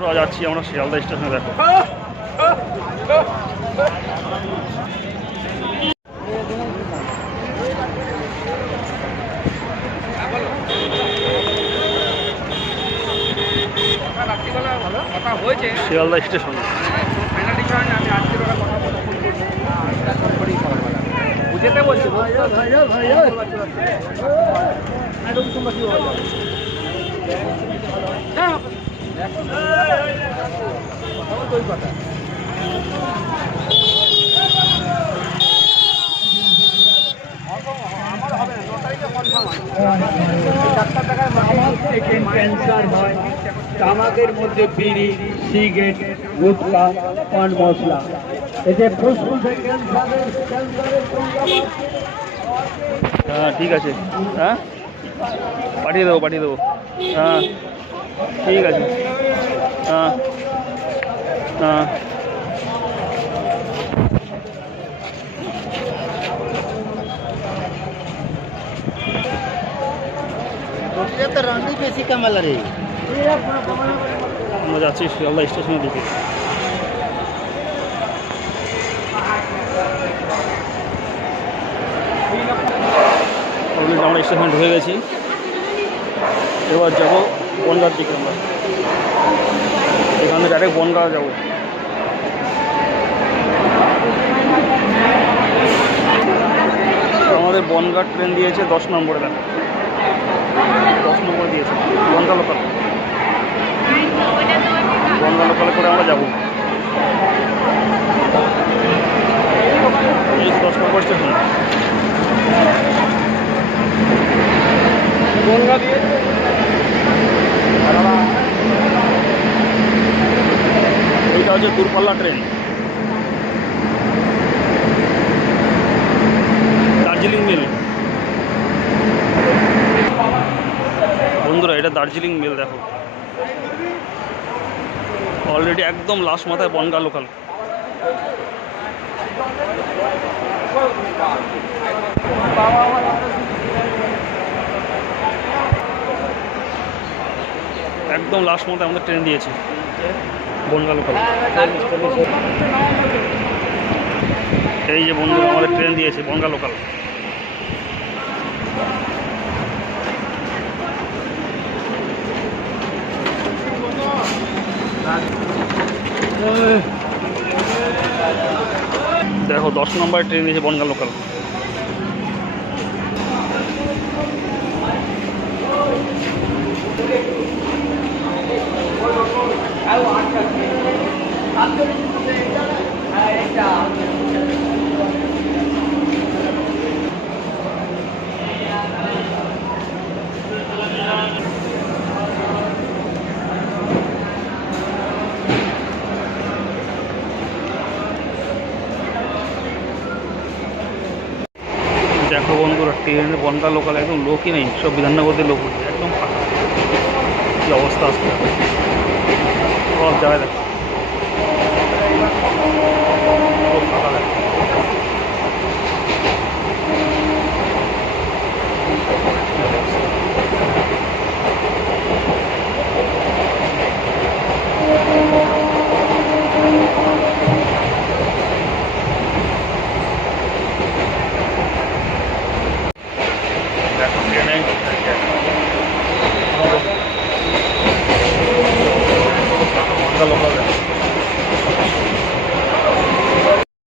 তোরা যাচ্ছি আমরা শিয়ালদা স্টেশনে দেখো। শিয়ালদা স্টেশন। হয় ক্যান্সার তামাকের মধ্যে বিড়ি, সিগারেট গুটখা পান মশলা। এতে ফুসফুসে ক্যান্সারের হ্যাঁ ঠিক আছে। হ্যাঁ? পাঠিয়ে দেবো পাঠিয়ে দেবো। হ্যাঁ। ঠিক আছে। হ্যাঁ হ্যাঁ যাচ্ছি শিয়ালদা স্টেশনের দিকে। আমরা স্টেশনে ঢুকে গেছি। এবার যাব বনগাঁর দিকে আমরা। এখান ডাইরেক্ট বনগাঁ যাব। আমাদের বনগাঁ ট্রেন দিয়েছে দশ নম্বরে দেখো দশ নম্বর দিয়েছে। বনগাঁ লোকাল বনগাঁ লোকালে করে আমরা যাব। দশ নম্বর স্টেশন গঙ্গা দিয়ে হচ্ছে দূরপাল্লা ট্রেন। দার্জিলিং মেল। বন্ধুরা, এটা দার্জিলিং মেল, দেখো। অলরেডি একদম লাস্ট মাথায় বনগা লোকাল একদম লাস্ট মাথায় আমাদের ট্রেন দিয়েছে। বনগা লোকাল এই যে বন্ধু আমাদের ট্রেন দিয়েছে বনগা লোকাল দেখো দশ নম্বরে ট্রেন দিয়েছে বনগা লোকাল দেখো বন্ধুরা ট্রেনের বনগা লোকাল একদম লোকই নেই সব বিধাননগরদের লোক উঠছে একদম ফাঁকা কি অবস্থা আসছে সব জায়গায় দেখো বনগা লোকাল দেখো